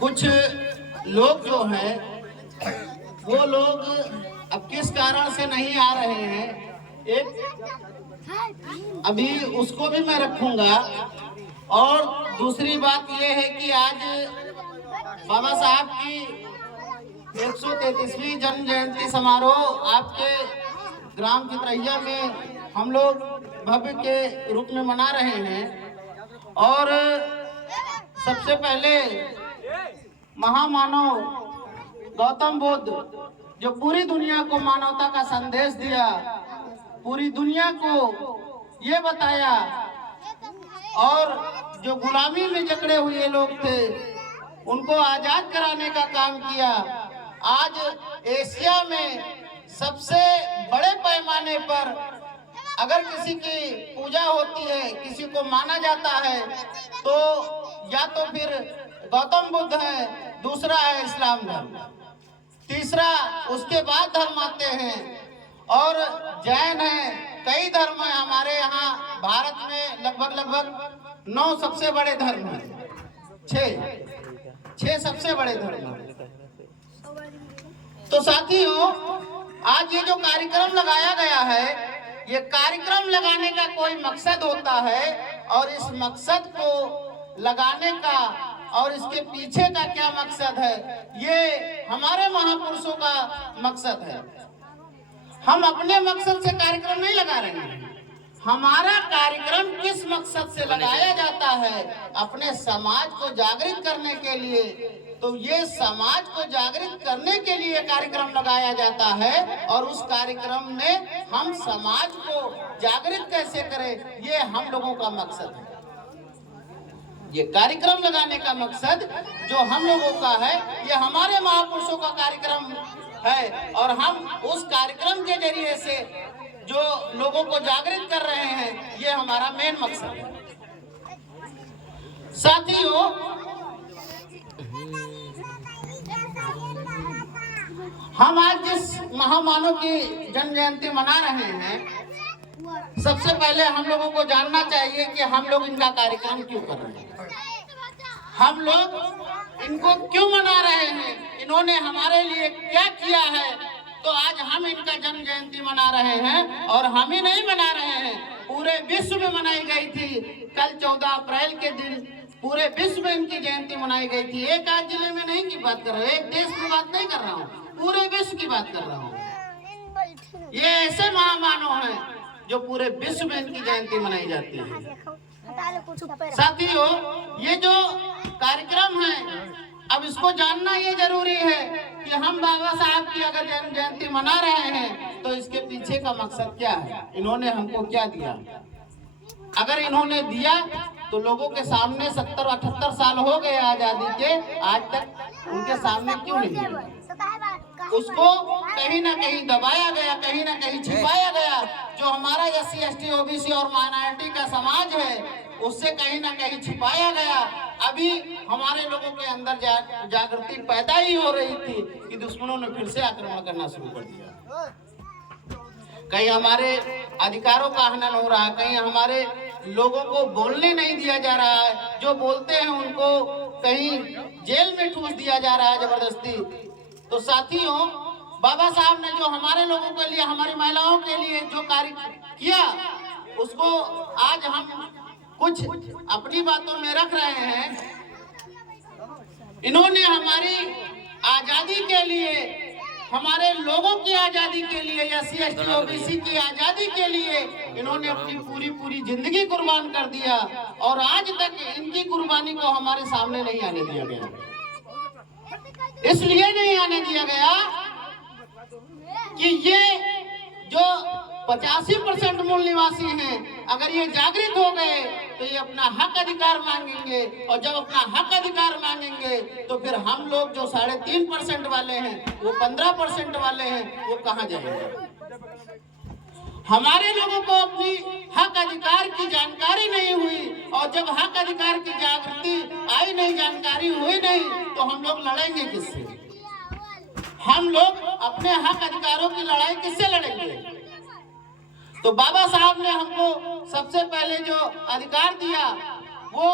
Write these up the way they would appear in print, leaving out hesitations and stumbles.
कुछ लोग जो हैं वो लोग अब किस कारण से नहीं आ रहे हैं, एक अभी उसको भी मैं रखूंगा। और दूसरी बात ये है कि आज बाबा साहब की 133वीं जन्म जयंती समारोह आपके ग्राम चित्रैया में हम लोग भव्य के रूप में मना रहे हैं। और सबसे पहले महामानव गौतम बुद्ध जो पूरी दुनिया को मानवता का संदेश दिया, पूरी दुनिया को ये बताया, और जो गुलामी में जकड़े हुए लोग थे उनको आजाद कराने का काम किया। आज एशिया में सबसे बड़े पैमाने पर अगर किसी की पूजा होती है, किसी को माना जाता है, तो या तो फिर गौतम बुद्ध है, दूसरा है इस्लाम धर्म, तीसरा उसके बाद धर्म आते हैं और जैन है। कई धर्म है हमारे यहाँ भारत में, लगभग 9 सबसे बड़े धर्म हैं, 6 सबसे बड़े धर्म हैं। तो साथियों, आज ये जो कार्यक्रम लगाया गया है, ये कार्यक्रम लगाने का कोई मकसद होता है, और इस मकसद को लगाने का और इसके पीछे का क्या मकसद है, ये हमारे महापुरुषों का मकसद है। हम अपने मकसद से कार्यक्रम नहीं लगा रहे हैं। हमारा कार्यक्रम किस मकसद से लगाया जाता है? अपने समाज को जागृत करने के लिए। तो ये समाज को जागृत करने के लिए कार्यक्रम लगाया जाता है, और उस कार्यक्रम में हम समाज को जागृत कैसे करें, ये हम लोगों का मकसद है। ये कार्यक्रम लगाने का मकसद जो हम लोगों का है, ये हमारे महापुरुषों का कार्यक्रम है, और हम उस कार्यक्रम के जरिए से जो लोगों को जागृत कर रहे हैं, ये हमारा मेन मकसद है। साथियों, हम आज जिस महामानव की जन्म जयंती मना रहे हैं, सबसे पहले हम लोगों को जानना चाहिए कि हम लोग इनका कार्यक्रम क्यों कर रहे हैं, हम लोग इनको क्यों मना रहे हैं, इन्होंने हमारे लिए क्या किया है। तो आज हम इनका जन्म जयंती मना रहे हैं, और हम ही नहीं मना रहे हैं, पूरे विश्व में मनाई गई थी। कल 14 अप्रैल के दिन पूरे विश्व में इनकी जयंती मनाई गई थी। एक आध जिले में नहीं की बात कर रहा हूँ, एक देश की बात नहीं कर रहा हूँ, पूरे विश्व की बात कर रहा हूँ। ये ऐसे महामानव हैं जो पूरे विश्व में इनकी जयंती मनाई जाती है। साथियों, ये जो कार्यक्रम है, अब इसको जानना ये जरूरी है कि हम बाबा साहब की अगर जन्म जयंती मना रहे हैं, तो इसके पीछे का मकसद क्या है, इन्होंने हमको क्या दिया। अगर इन्होंने दिया तो लोगों के सामने 70-78 साल हो गए आजादी के, आज तक उनके सामने क्यों नहीं दिया? उसको कहीं ना कहीं दबाया गया, कहीं ना कहीं छिपाया गया। जो हमारा SC ST OBC और माइनॉरिटी का समाज है, उससे कहीं ना कहीं छिपाया गया। अभी हमारे लोगों के अंदर जागृति पैदा ही हो रही थी कि दुश्मनों ने फिर से आक्रमण करना शुरू कर दिया। कहीं हमारे अधिकारों का हनन हो रहा है, कहीं हमारे लोगों को बोलने नहीं दिया जा रहा है, जो बोलते हैं उनको कहीं जेल में ठूस दिया जा रहा है जबरदस्ती। तो साथियों, बाबा साहब ने जो हमारे लोगों के लिए, हमारी महिलाओं के लिए जो कार्य किया, उसको आज हम कुछ अपनी बातों में रख रहे हैं। इन्होंने हमारी आजादी के लिए, हमारे लोगों की आजादी के लिए, SC ST OBC की आजादी के लिए इन्होंने अपनी पूरी जिंदगी कुर्बान कर दिया, और आज तक इनकी कुर्बानी को हमारे सामने नहीं आने दिया गया। इसलिए नहीं आने दिया गया कि ये जो 85% मूल निवासी हैं, अगर ये जागृत हो गए तो ये अपना हक अधिकार मांगेंगे, और जब अपना हक अधिकार मांगेंगे तो फिर हम लोग जो 3.5% वाले हैं, वो 15% वाले हैं, वो कहाँ जाएंगे? हमारे लोगों को अपनी हक अधिकार की जानकारी नहीं हुई, और जब हक अधिकार की जागृति आई नहीं, जानकारी हुई नहीं, तो हम लोग लड़ेंगे किससे? हम लोग अपने हक अधिकारों की लड़ाई किससे लड़ेंगे? तो बाबा साहब ने हमको सबसे पहले जो अधिकार दिया, वो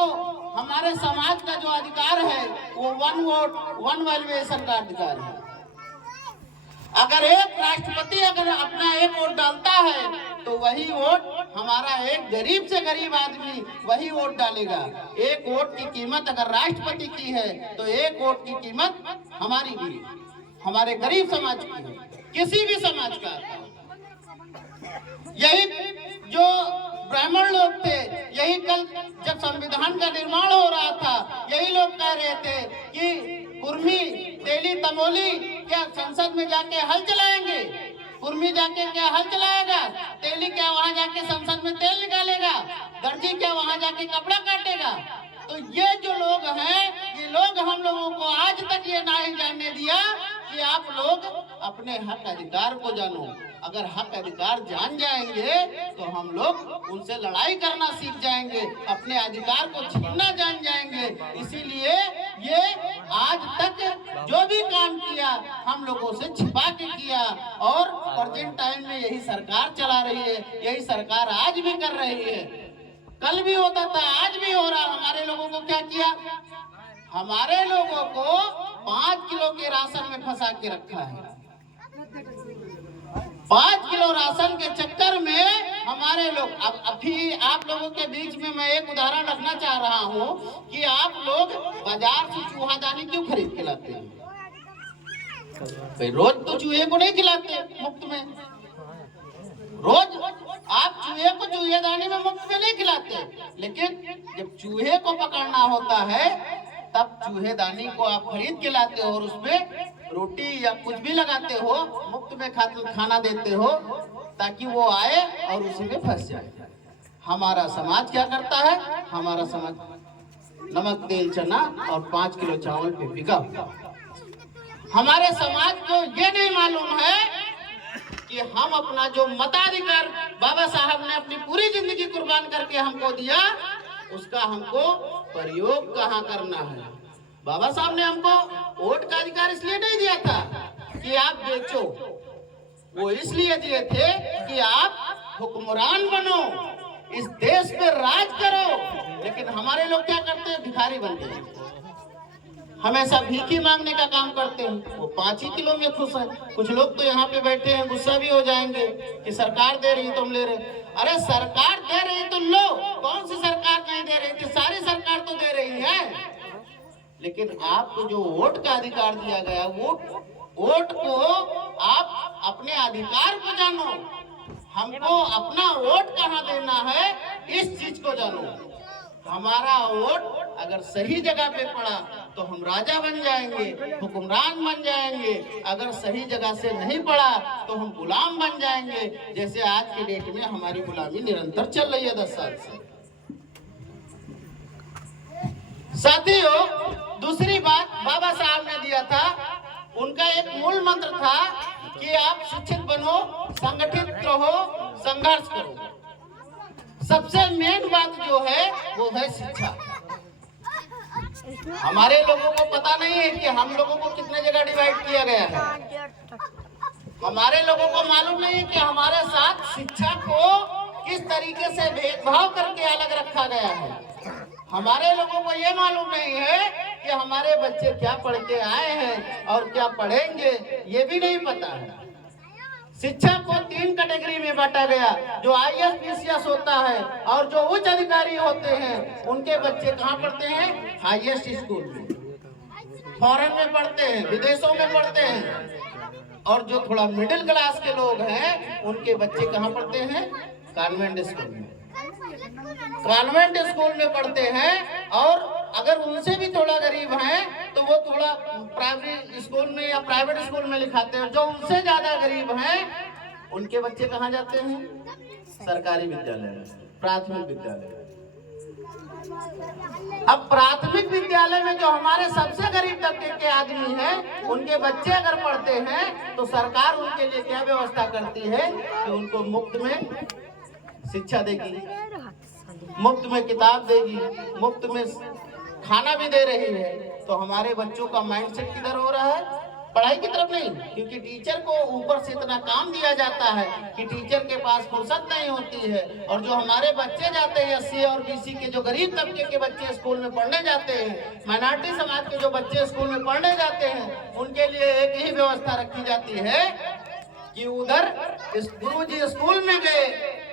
हमारे समाज का जो अधिकार है वो वन वोट वन वैल्यूएशन का अधिकार है। अगर एक राष्ट्रपति अगर अपना एक वोट डालता है तो वही वोट हमारा एक गरीब से गरीब आदमी वही वोट डालेगा। एक वोट की कीमत अगर राष्ट्रपति की है तो एक वोट की कीमत हमारी भी, हमारे गरीब समाज की है, किसी भी समाज का। यही जो ब्राह्मण लोग थे, यही कल जब संविधान का निर्माण हो रहा था, यही लोग कह रहे थे कि कुर्मी तेली तमोली क्या संसद में जाके हल चलाएंगे? कुर्मी जाके क्या हल चलाएगा? तेली क्या वहां जाके संसद में तेल निकालेगा? दर्जी क्या वहां जाके कपड़ा काटेगा? तो ये जो लोग हैं, ये लोग हम लोगों को आज तक ये नहीं जानने दिया कि आप लोग अपने हक अधिकार को जानो। अगर हक अधिकार जान जाएंगे तो हम लोग उनसे लड़ाई करना सीख जाएंगे, अपने अधिकार को छीनना जान जाएंगे। इसीलिए ये आज तक जो भी काम किया हम लोगों से छिपा के किया और प्रेजेंट टाइम में यही सरकार चला रही है, यही सरकार आज भी कर रही है। कल भी होता था, आज भी हो रहा। हमारे लोगों को क्या किया? हमारे लोगों को 5 किलो के राशन में फंसा के रखा है। 5 किलो राशन के चक्कर में हमारे लोग, अब अभी आप लोगों के बीच में मैं एक उदाहरण रखना चाह रहा हूँ कि आप लोग बाजार से चूहादानी क्यों खरीद के लाते हैं? भाई रोज तो चूहे को नहीं खिलाते मुफ्त में। रोज आप चूहे को चूहेदानी में मुफ्त में नहीं खिलाते, लेकिन जब चूहे को पकड़ना होता है तब चूहेदानी को आप खरीद के लाते हो और उसमें रोटी या कुछ भी लगाते हो, मुफ्त में खाना देते हो ताकि वो आए और उसी में फंस जाए। हमारा समाज क्या करता है? हमारा समाज नमक तेल चना और 5 किलो चावल पे बिका। हमारे समाज को ये नहीं मालूम है कि हम अपना जो मताधिकार बाबा साहब ने अपनी पूरी जिंदगी कुर्बान करके हमको दिया, उसका हमको प्रयोग कहाँ करना है। बाबा साहब ने हमको वोट का अधिकार इसलिए नहीं दिया था कि आप बेचो, वो इसलिए दिए थे कि आप हुक्मरान बनो, इस देश पे राज करो। लेकिन हमारे लोग क्या करते हैं? भिखारी बनते हैं, हमेशा भीखी मांगने का काम करते हैं। वो 5 ही किलो में खुश है। कुछ लोग तो यहाँ पे बैठे हैं, गुस्सा भी हो जाएंगे कि सरकार दे रही तो हम ले रहे। अरे सरकार दे रही तो लो, कौन सी सरकार नहीं दे रही थी? सारी सरकार तो दे रही है। लेकिन आपको जो वोट का अधिकार दिया गया, वोट को आप अपने अधिकार को जानो। हमको अपना वोट कहाँ देना है, इस चीज को जानो। हमारा वोट अगर सही जगह पे पड़ा तो हम राजा बन जाएंगे, हुक्मरान बन जाएंगे। अगर सही जगह से नहीं पड़ा तो हम गुलाम बन जाएंगे, जैसे आज के डेट में हमारी गुलामी निरंतर चल रही है 10 साल से। साथियों, दूसरी बात बाबा साहब ने दिया था, उनका एक मूल मंत्र था कि आप शिक्षित बनो, संगठित रहो, संघर्ष करो। सबसे मेन बात जो है वो है शिक्षा। हमारे लोगों को पता नहीं है कि हम लोगों को कितने जगह डिवाइड किया गया है। हमारे लोगों को मालूम नहीं है कि हमारे साथ शिक्षा को किस तरीके से भेदभाव करके अलग रखा गया है। हमारे लोगों को ये मालूम नहीं है कि हमारे बच्चे क्या पढ़ के आए हैं और क्या पढ़ेंगे, ये भी नहीं पता है। शिक्षा को 3 कैटेगरी में बांटा गया, जो IAS PCS होता है और जो उच्च अधिकारी होते हैं उनके बच्चे कहाँ पढ़ते हैं? हाईएस्ट स्कूल में, फॉरेन में पढ़ते हैं, विदेशों में पढ़ते हैं। और जो थोड़ा मिडिल क्लास के लोग हैं उनके बच्चे कहाँ पढ़ते हैं? कॉन्वेंट स्कूल में। कॉन्वेंट स्कूल में पढ़ते हैं। और अगर उनसे भी थोड़ा गरीब हैं तो वो थोड़ा प्राइवेट स्कूल में या प्राइवेट स्कूल में लिखाते हैं। जो उनसे ज्यादा गरीब हैं उनके बच्चे कहाँ जाते हैं? सरकारी विद्यालय में, प्राथमिक विद्यालय। अब प्राथमिक विद्यालय में जो हमारे सबसे गरीब तबके के आदमी हैं उनके बच्चे अगर पढ़ते हैं तो सरकार उनके लिए क्या व्यवस्था करती है कि उनको मुफ्त में शिक्षा देगी, मुफ्त में किताब देगी, मुफ्त में खाना भी दे रही है। तो हमारे बच्चों का माइंडसेट किधर हो रहा है? पढ़ाई की तरफ नहीं, क्योंकि टीचर को ऊपर से इतना काम दिया जाता है कि टीचर के पास फुर्सत नहीं होती है। और जो हमारे बच्चे जाते हैं एससी और बीसी के, जो गरीब तबके के बच्चे स्कूल में पढ़ने जाते हैं, माइनॉरिटी समाज के जो बच्चे स्कूल में पढ़ने जाते हैं, उनके लिए एक ही व्यवस्था रखी जाती है कि उधर गुरुजी स्कूल में गए,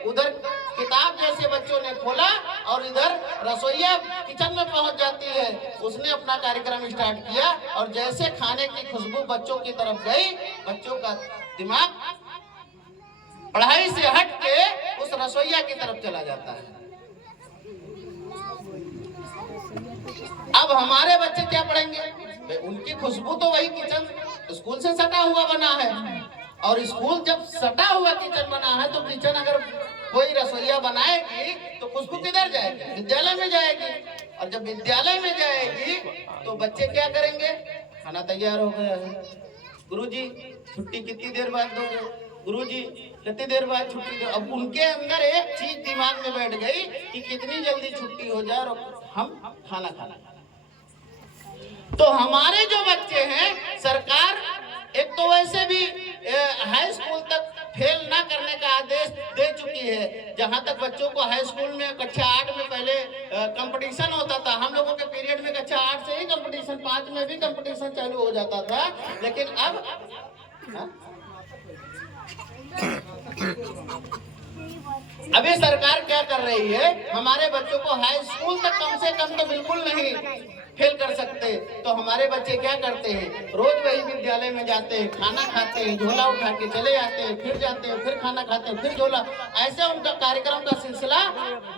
उधर किताब जैसे बच्चों ने खोला और इधर रसोईया किचन में पहुंच जाती है, उसने अपना कार्यक्रम स्टार्ट किया और जैसे खाने की खुशबू बच्चों की तरफ गई, बच्चों का दिमाग पढ़ाई से हट के उस रसोईया की तरफ चला जाता है। अब हमारे बच्चे क्या पढ़ेंगे? उनकी खुशबू तो वही किचन स्कूल से सटा हुआ बना है, और स्कूल जब सटा हुआ किचन बना है तो किचन अगर कोई रसोईया बनाएगी तो खुशबू किधर जाएगी? विद्यालय में जाएगी। और जब विद्यालय में जाएगी तो बच्चे क्या करेंगे? खाना तैयार हो गया है, गुरुजी छुट्टी कितनी देर बाद दोगे? गुरुजी कितनी देर बाद छुट्टी दो? अब उनके अंदर एक चीज दिमाग में बैठ गई कि कितनी जल्दी छुट्टी हो जाए और हम खाना खाना। तो हमारे जो बच्चे हैं, सरकार एक तो वैसे भी हाई स्कूल तक फेल ना करने का आदेश दे चुकी है। जहां तक बच्चों को हाई स्कूल में कक्षा 8 में पहले कंपटीशन होता था, हम लोगों के पीरियड में कक्षा 8 से ही कंपटीशन, 5 में भी कंपटीशन चालू हो जाता था। लेकिन अब अभी सरकार क्या कर रही है, हमारे बच्चों को हाई स्कूल तक कम से कम तो बिल्कुल नहीं फेल कर सकते। तो हमारे बच्चे क्या करते हैं? रोज वही विद्यालय में जाते हैं, खाना खाते हैं, झोला उठा के चले जाते हैं, फिर जाते हैं, फिर खाना खाते हैं, फिर झोला। ऐसे उनका कार्यक्रम का सिलसिला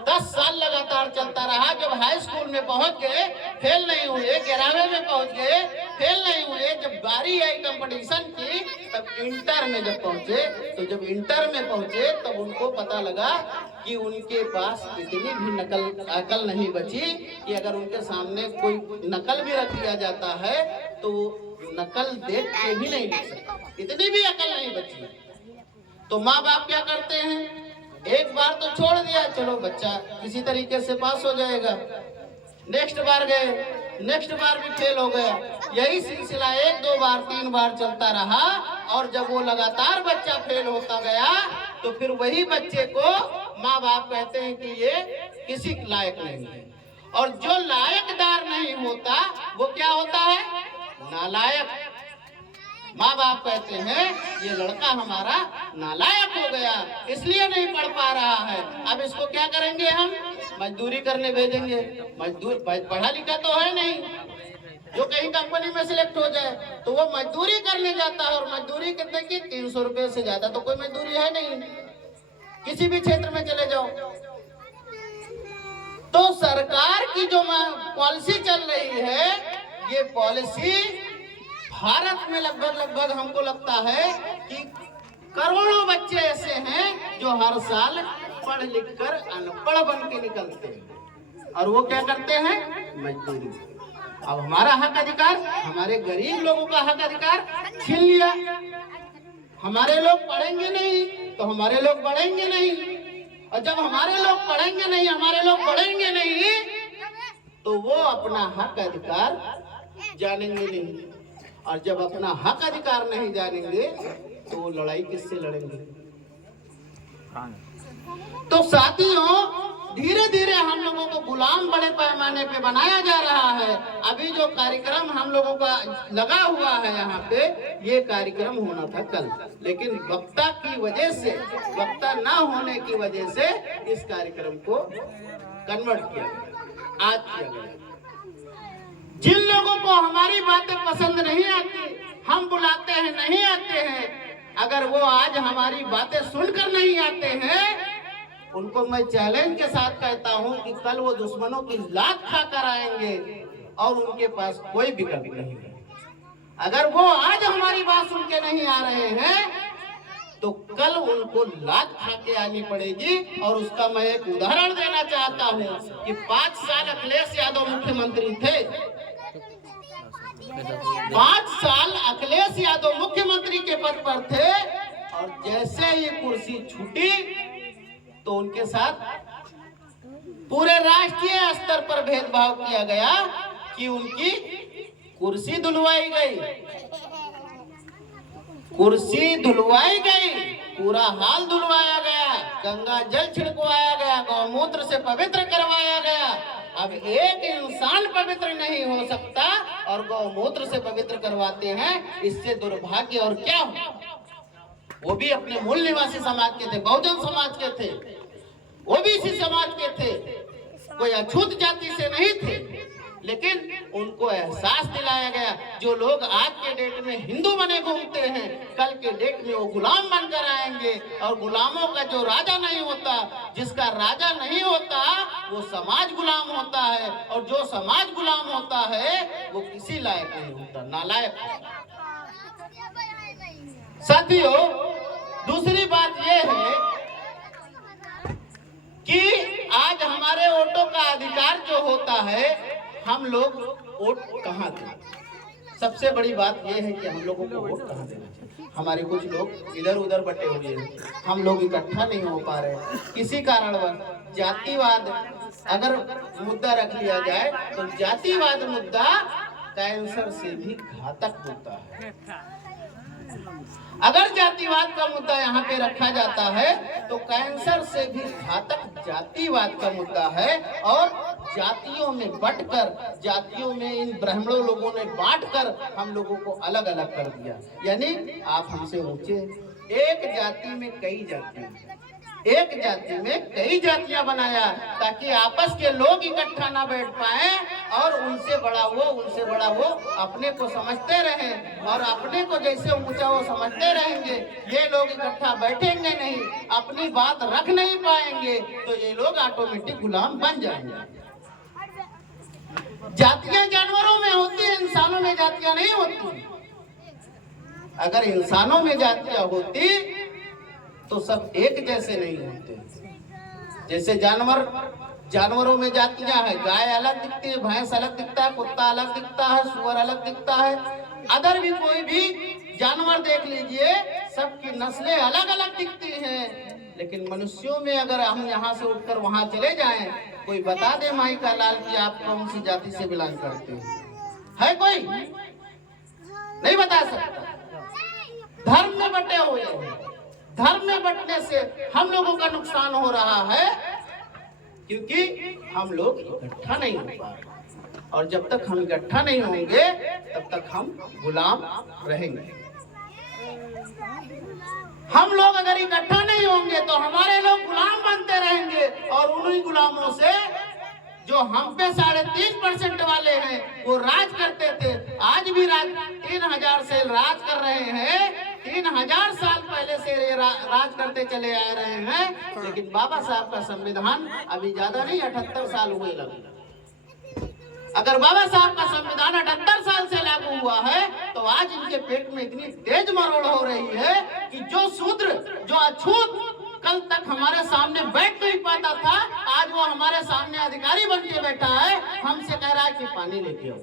10 साल लगातार चलता रहा। जब हाई स्कूल में पहुंच गए, फेल नहीं हुए, 11वीं में पहुंच गए, फेल नहीं हुए, जब बारी आई कंपटीशन की, तब इंटर में जब पहुंचे, तो जब इंटर में पहुंचे तब उनको पता लगा कि उनके पास इतनी भी अकल नहीं बची कि अगर उनके सामने कोई नकल भी रख दिया जाता है तो नकल देख के भी नहीं लिख सकते, इतनी भी अकल नहीं बची। तो माँ बाप क्या करते हैं? एक बार तो छोड़ दिया, चलो बच्चा किसी तरीके से पास हो जाएगा। नेक्स्ट बार गए, नेक्स्ट बार भी फेल हो गया। यही सिलसिला 1, 2 बार, 3 बार चलता रहा। और जब वो लगातार बच्चा फेल होता गया तो फिर वही बच्चे को माँ बाप कहते हैं कि ये किसी लायक नहीं है। और जो लायकदार नहीं होता वो क्या होता है? नालायक। माँ बाप कहते हैं ये लड़का हमारा नालायक हो गया, इसलिए नहीं पढ़ पा रहा है। अब इसको क्या करेंगे? हम मजदूरी करने भेजेंगे। मजदूर पढ़ा लिखा तो है नहीं, जो कहीं कंपनी में सिलेक्ट हो जाए तो वो मजदूरी करने जाता है। और मजदूरी कितने की? 300 रुपए से ज्यादा तो कोई मजदूरी है नहीं, किसी भी क्षेत्र में चले जाओ। तो सरकार की जो पॉलिसी चल रही है, ये पॉलिसी भारत में लगभग हमको लगता है कि करोड़ों बच्चे ऐसे हैं जो हर साल पढ़ लिख कर अनपढ़ बन के निकलते हैं, और वो क्या करते हैं? मजदूरी। अब हमारा हक अधिकार, हमारे गरीब लोगों का हक अधिकार छीन लिया। हमारे लोग पढ़ेंगे नहीं तो हमारे लोग बढ़ेंगे नहीं, और जब हमारे लोग पढ़ेंगे नहीं, हमारे लोग बढ़ेंगे नहीं, तो वो अपना हक अधिकार जानेंगे नहीं। और जब अपना हक अधिकार नहीं जानेंगे तो वो लड़ाई किससे लड़ेंगे? तो साथियों, धीरे धीरे हम लोगों को गुलाम बड़े पैमाने पे बनाया जा रहा है। अभी जो कार्यक्रम हम लोगों का लगा हुआ है यहाँ पे, ये कार्यक्रम होना था कल, लेकिन वक्ता की वजह से, वक्ता ना होने की वजह से इस कार्यक्रम को कन्वर्ट किया गया, आज किया गया। जिन लोगों को हमारी बातें पसंद नहीं आती, हम बुलाते हैं नहीं आते हैं, अगर वो आज हमारी बातें सुनकर नहीं आते हैं, उनको मैं चैलेंज के साथ कहता हूं कि कल वो दुश्मनों की लात खाकर आएंगे और उनके पास कोई विकल्प नहीं है। अगर वो आज हमारी बात सुन के नहीं आ रहे हैं तो कल उनको लात खा के आनी पड़ेगी। और उसका मैं एक उदाहरण देना चाहता हूं कि 5 साल अखिलेश यादव मुख्यमंत्री थे। 5 साल अखिलेश यादव मुख्यमंत्री के पद पर थे, और जैसे ये कुर्सी छूटी तो उनके साथ पूरे राष्ट्रीय स्तर पर भेदभाव किया गया कि उनकी कुर्सी धुलवाई गई। कुर्सी धुलवाई गई, पूरा हाल धुलवाया गया, गंगा जल छिड़कवाया गया, गौमूत्र से पवित्र करवाया गया। अब एक इंसान पवित्र नहीं हो सकता और गौमूत्र से पवित्र करवाते हैं, इससे दुर्भाग्य और क्या हो। वो भी अपने मूल निवासी समाज के थे, बहुजन समाज के थे, ओबीसी समाज के थे, कोई अछूत जाति से नहीं थे, लेकिन उनको एहसास दिलाया गया। जो लोग आज के डेट में हिंदू बने घूमते हैं, कल के डेट में वो गुलाम बनकर आएंगे, और गुलामों का जो राजा नहीं होता, जिसका राजा नहीं होता, वो समाज गुलाम होता है, और जो समाज गुलाम होता है वो किसी लायक नहीं होता, नालायक होता। साथियों, दूसरी बात ये है कि आज हमारे वोटों का अधिकार जो होता है, हम लोग वोट कहाँ दें। सबसे बड़ी बात यह है कि हम लोगों को वोट कहाँ देना चाहिए। हमारे कुछ लोग इधर उधर बटे हुए हैं, हम लोग इकट्ठा नहीं हो पा रहे किसी कारणवश। जातिवाद अगर मुद्दा रख लिया जाए तो जातिवाद मुद्दा कैंसर से भी घातक होता है। अगर जातिवाद का मुद्दा यहाँ पे रखा जाता है तो कैंसर से भी घातक जातिवाद का मुद्दा है। और जातियों में बंटकर, जातियों में इन ब्राह्मणों लोगों ने बांटकर हम लोगों को अलग अलग कर दिया। यानी आप हमसे ऊंचे, एक जाति में कई जातियां, एक जाति में कई जातियां बनाया ताकि आपस के लोग इकट्ठा ना बैठ पाए और उनसे बड़ा वो अपने को समझते रहे, और अपने को जैसे ऊंचा वो समझते रहेंगे। ये लोग इकट्ठा बैठेंगे नहीं, अपनी बात रख नहीं पाएंगे, तो ये लोग ऑटोमेटिक गुलाम बन जाएंगे। जातियां जानवरों में होती है, इंसानों में जातियां नहीं होती। अगर इंसानों में जातियां होती तो सब एक जैसे नहीं होते। जैसे जानवरों में जातियां हैं, गाय अलग दिखती है, भैंस अलग दिखता है, कुत्ता अलग दिखता है, सुअर अलग दिखता है, अदर भी कोई भी जानवर देख लीजिए, सबकी नस्लें अलग अलग दिखती हैं। लेकिन मनुष्यों में अगर हम यहाँ से उठकर वहां चले जाएं, कोई बता दे माई का लाल कि आप कौन सी जाति से बिलोंग करते हैं, है कोई नहीं बता सकता। धर्म में बटे हुए हैं, धर्म में बंटने से हम लोगों का नुकसान हो रहा है, क्योंकि हम लोग इकट्ठा नहीं हो पा रहे। और जब तक हम इकट्ठा नहीं होंगे तब तक हम गुलाम रहेंगे। हम लोग अगर इकट्ठा नहीं होंगे तो हमारे लोग गुलाम बनते रहेंगे, और उन्हीं गुलामों से जो हम पे 3.5% वाले हैं वो राज करते थे, आज भी राज 3000 से राज कर रहे हैं। 3000 साल पहले से ये राज करते चले आ रहे हैं। लेकिन बाबा साहब का संविधान अभी ज्यादा नहीं, 78 साल हुए लगे। अगर बाबा साहब का संविधान 78 साल से लागू हुआ है तो आज इनके पेट में इतनी तेज मरोड़ हो रही है कि जो शूद्र, जो अछूत कल तक हमारे सामने बैठ नहीं पाता था, आज वो हमारे सामने अधिकारी बन के बैठा है, हमसे कह रहा है कि पानी लेके आओ।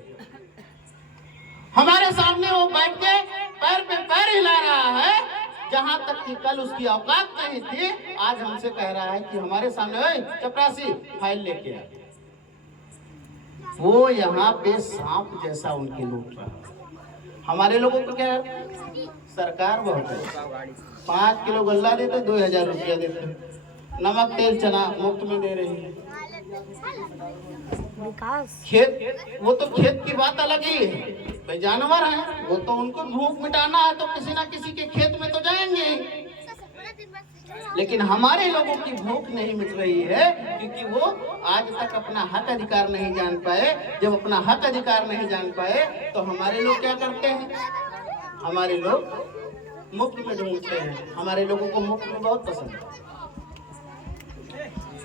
हमारे सामने वो बैठ के पैर पे पैर हिला रहा है, जहां तक कि कल उसकी औकात नहीं थी, आज हमसे कह रहा है कि हमारे सामने चपरासी फाइल लेके आ। वो यहाँ पे सांप जैसा उनके लूट रहा। हमारे लोगों को क्या है, सरकार बहुत है, 5 किलो गल्ला देते 2000 रुपया देते, नमक तेल चना मुफ्त में दे रही है। खेत, वो तो खेत की बात अलग ही है, भाई जानवर हैं, वो तो उनको भूख मिटाना है तो किसी ना किसी के खेत में तो जाएंगे। लेकिन हमारे लोगों की भूख नहीं मिट रही है, क्योंकि वो आज तक अपना हक अधिकार नहीं जान पाए। जब अपना हक अधिकार नहीं जान पाए तो हमारे लोग क्या करते हैं, हमारे लोग मुफ्त में ढूंढते हैं। हमारे लोगों को मुफ्त में बहुत पसंद है।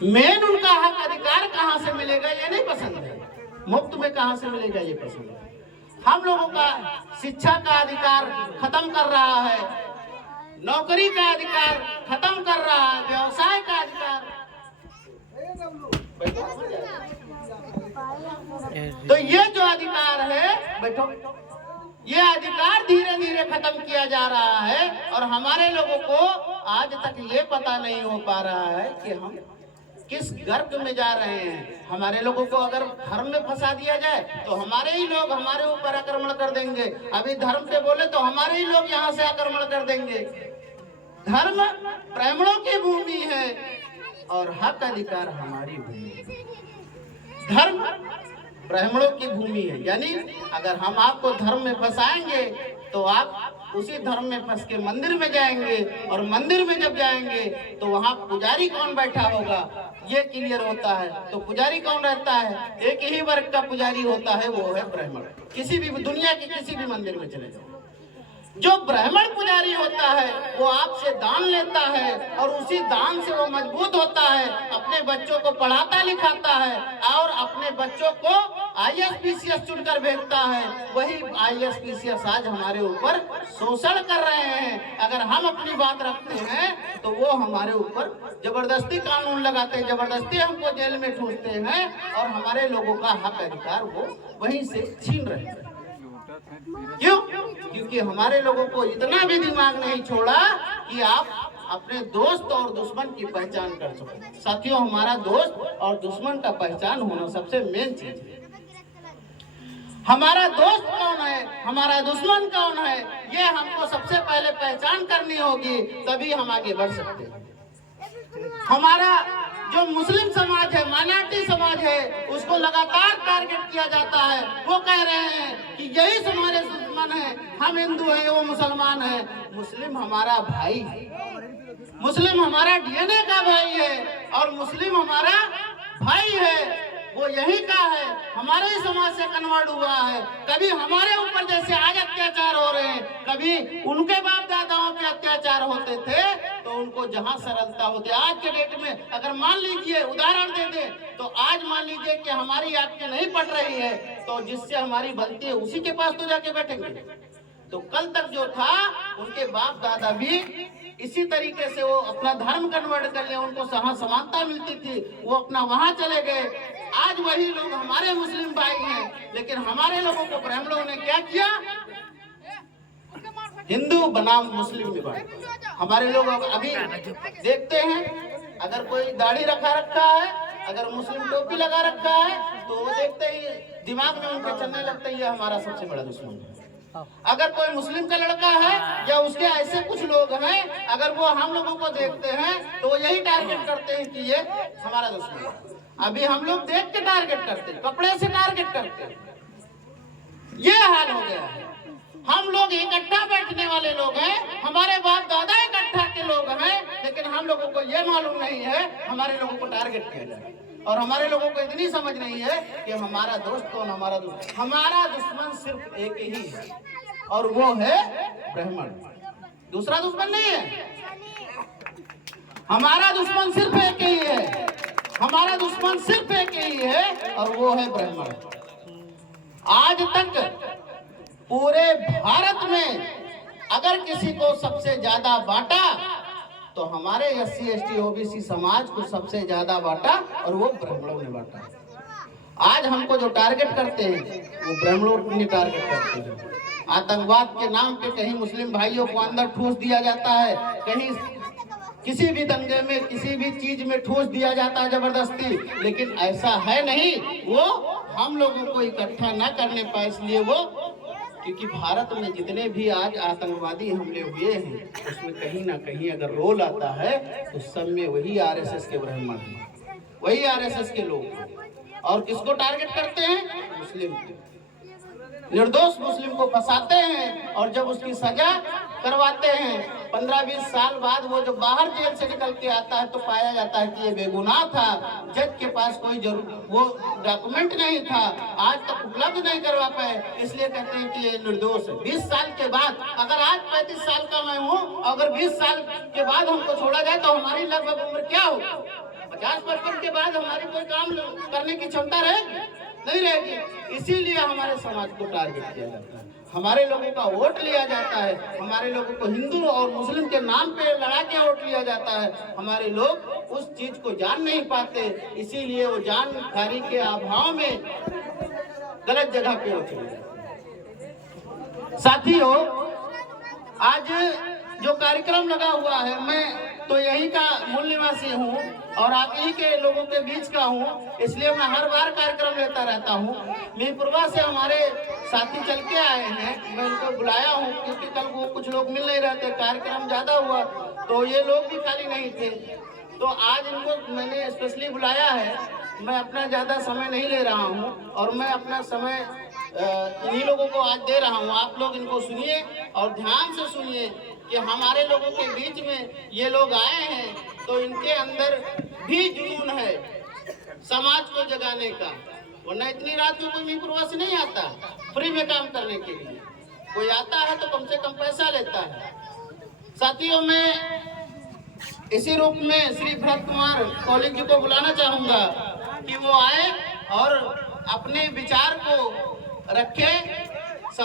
मेन उनका हक अधिकार कहाँ से मिलेगा ये नहीं पसंद है, मुफ्त में कहाँ से मिलेगा ये पसंद है। हम लोगों का शिक्षा का अधिकार खत्म कर रहा है, नौकरी का अधिकार खत्म कर रहा है, व्यवसाय का अधिकार। तो ये जो अधिकार है, बैठो, ये अधिकार धीरे धीरे खत्म किया जा रहा है। और हमारे लोगों को आज तक ये पता नहीं हो पा रहा है कि हम किस गर्क में जा रहे हैं। हमारे लोगों को अगर धर्म में फंसा दिया जाए तो हमारे ही लोग हमारे ऊपर आक्रमण कर देंगे। अभी धर्म पे बोले तो हमारे ही लोग यहाँ से आक्रमण कर देंगे। धर्म ब्राह्मणों की भूमि है और हक अधिकार हमारी भूमि है। धर्म ब्राह्मणों की भूमि है, यानी अगर हम आपको धर्म में फंसाएंगे तो आप उसी धर्म में फंस के मंदिर में जाएंगे, और मंदिर में जब जाएंगे तो वहाँ पुजारी कौन बैठा होगा ये क्लियर होता है। तो पुजारी कौन रहता है? एक ही वर्ग का पुजारी होता है, वो है ब्राह्मण। किसी भी दुनिया के किसी भी मंदिर में चले जाओ, जो ब्राह्मण पुजारी होता है वो आपसे दान लेता है और उसी दान से वो मजबूत होता है, अपने बच्चों को पढ़ाता लिखाता है और अपने बच्चों को IAS-PCS चुनकर भेजता है। वही IAS-PCS आज हमारे ऊपर शोषण कर रहे हैं। अगर हम अपनी बात रखते हैं तो वो हमारे ऊपर जबरदस्ती कानून लगाते हैं, जबरदस्ती हमको जेल में ठूसते हैं और हमारे लोगों का हक अधिकार वो वहीं से छीन रहे हैं। क्यों? क्योंकि हमारे लोगों को इतना भी दिमाग नहीं छोड़ा कि आप अपने दोस्त और दुश्मन की पहचान कर सको। साथियों, हमारा दोस्त और दुश्मन का पहचान होना सबसे मेन चीज है। हमारा दोस्त कौन है, हमारा दुश्मन कौन है, ये हमको सबसे पहले पहचान करनी होगी, तभी हम आगे बढ़ सकते हैं। हमारा जो मुस्लिम समाज है, माइनॉरिटी समाज है, उसको लगातार टारगेट किया जाता है। वो कह रहे हैं कि यही हमारे दुश्मन है, हम हिंदू हैं, वो मुसलमान है। मुस्लिम हमारा भाई है, मुस्लिम हमारा DNA का भाई है और मुस्लिम हमारा भाई है, वो यही का है, हमारे ही समाज से कन्वर्ट हुआ है। कभी हमारे ऊपर जैसे आज अत्याचार हो रहे हैं, कभी उनके बाप दादाओं पे अत्याचार होते थे तो उनको जहां सरलता होती। आज के डेट में अगर मान लीजिए उदाहरण दे दे तो आज मान लीजिए कि हमारी आपकी नहीं पड़ रही है तो जिससे हमारी बनती है उसी के पास तो जाके बैठेंगे। तो कल तक जो था उनके बाप दादा भी इसी तरीके से वो अपना धर्म कन्वर्ट कर लिया, उनको समानता मिलती थी, वो अपना वहां चले गए। आज वही लोग हमारे मुस्लिम भाई हैं, लेकिन हमारे लोगों को ब्राह्मणों ने क्या किया? हिंदू बनाम मुस्लिम में बांटा। हमारे लोग अभी देखते हैं, अगर कोई दाढ़ी रखा है, अगर मुस्लिम टोपी लगा रखा है तो वो देखते ही दिमाग में उनके चलने लगता है ये हमारा सबसे बड़ा दुश्मन है। अगर कोई मुस्लिम का लड़का है या उसके ऐसे कुछ लोग हैं, अगर वो हम लोगों को देखते हैं तो वो यही टारगेट करते हैं कि ये हमारा दुश्मन है। अभी हम लोग देख के टारगेट करते हैं, कपड़े से टारगेट करते हैं, ये हाल हो गया है। हम लोग इकट्ठा बैठने वाले लोग हैं, हमारे बाप दादा इकट्ठा के लोग हैं, लेकिन हम लोगों को ये मालूम नहीं है हमारे लोगों को टारगेट किया जाए। और हमारे लोगों को इतनी समझ नहीं है कि हमारा दोस्त कौन, हमारा दुश्मन। हमारा दुश्मन सिर्फ एक ही है और वो है ब्राह्मण, दूसरा दुश्मन नहीं है। हमारा दुश्मन सिर्फ एक ही है, हमारा दुश्मन सिर्फ एक ही है और वो है ब्राह्मण। आज तक पूरे भारत में अगर किसी को सबसे ज्यादा बांटा तो हमारे SC ST OBC समाज को सबसे ज्यादा बांटा और वो ब्राह्मणों ने बांटा। आज हमको जो टारगेट करते हैं वो ब्राह्मणों ने टारगेट करते हैं। आतंकवाद के नाम पे कहीं मुस्लिम भाइयों को अंदर ठूस दिया जाता है, कहीं किसी भी दंगे में किसी भी चीज में ठूस दिया जाता है जबरदस्ती, लेकिन ऐसा है नहीं। वो हम लोगों को इकट्ठा न करने पाए, इसलिए वो, क्योंकि भारत में जितने भी आज आतंकवादी हमले हुए हैं उसमें कहीं ना कहीं अगर रोल आता है तो सब में वही RSS के ब्राह्मण हैं, वही RSS के लोग। और किसको टारगेट करते हैं? मुस्लिम को। निर्दोष मुस्लिम को फंसाते हैं और जब उसकी सजा करवाते हैं 15-20 साल बाद वो जो बाहर जेल से निकल के आता है तो पाया जाता है कि ये बेगुनाह था, जज के पास कोई वो डॉक्यूमेंट नहीं था, आज तक उपलब्ध नहीं करवा पाए, इसलिए कहते हैं कि ये निर्दोष है। 20 साल के बाद, अगर आज 35 साल का मैं हूँ, अगर 20 साल के बाद हमको छोड़ा जाए तो हमारी लगभग उम्र क्या होगी? 50-55 के बाद हमारी कोई काम करने की क्षमता रहेगी? नहीं रहेगी। इसीलिए हमारे समाज को टारगेट किया जाता है, हमारे लोगों का वोट लिया जाता है, हमारे लोगों को हिंदू और मुस्लिम के नाम पे लड़ा के वोट लिया जाता है। हमारे लोग उस चीज को जान नहीं पाते, इसीलिए वो जानकारी के अभाव में गलत जगह पे वो चले जाते हैं। साथियों, आज जो कार्यक्रम लगा हुआ है, मैं तो यही का मूल निवासी हूँ और आप यही के लोगों के बीच का हूँ, इसलिए मैं हर बार कार्यक्रम लेता रहता हूँ। मीरपुरवा से हमारे साथी चल के आए हैं, मैं उनको बुलाया हूँ क्योंकि कल वो कुछ लोग मिल नहीं रहे थे, कार्यक्रम ज़्यादा हुआ तो ये लोग भी खाली नहीं थे, तो आज इनको मैंने स्पेशली बुलाया है। मैं अपना ज़्यादा समय नहीं ले रहा हूँ और मैं अपना समय इन्हीं लोगों को आज दे रहा हूँ। आप लोग इनको सुनिए और ध्यान से सुनिए कि हमारे लोगों के बीच में ये लोग आए हैं तो इनके अंदर भी जुनून है समाज को जगाने का, वरना इतनी रात में कोई मीरपुरवा से नहीं आता फ्री में काम करने के लिए। कोई आता है तो कम से कम पैसा लेता है। साथियों, मैं इसी रूप में श्री भरत कुमार कौलिक जी को बुलाना चाहूंगा कि वो आए और अपने विचार को रखें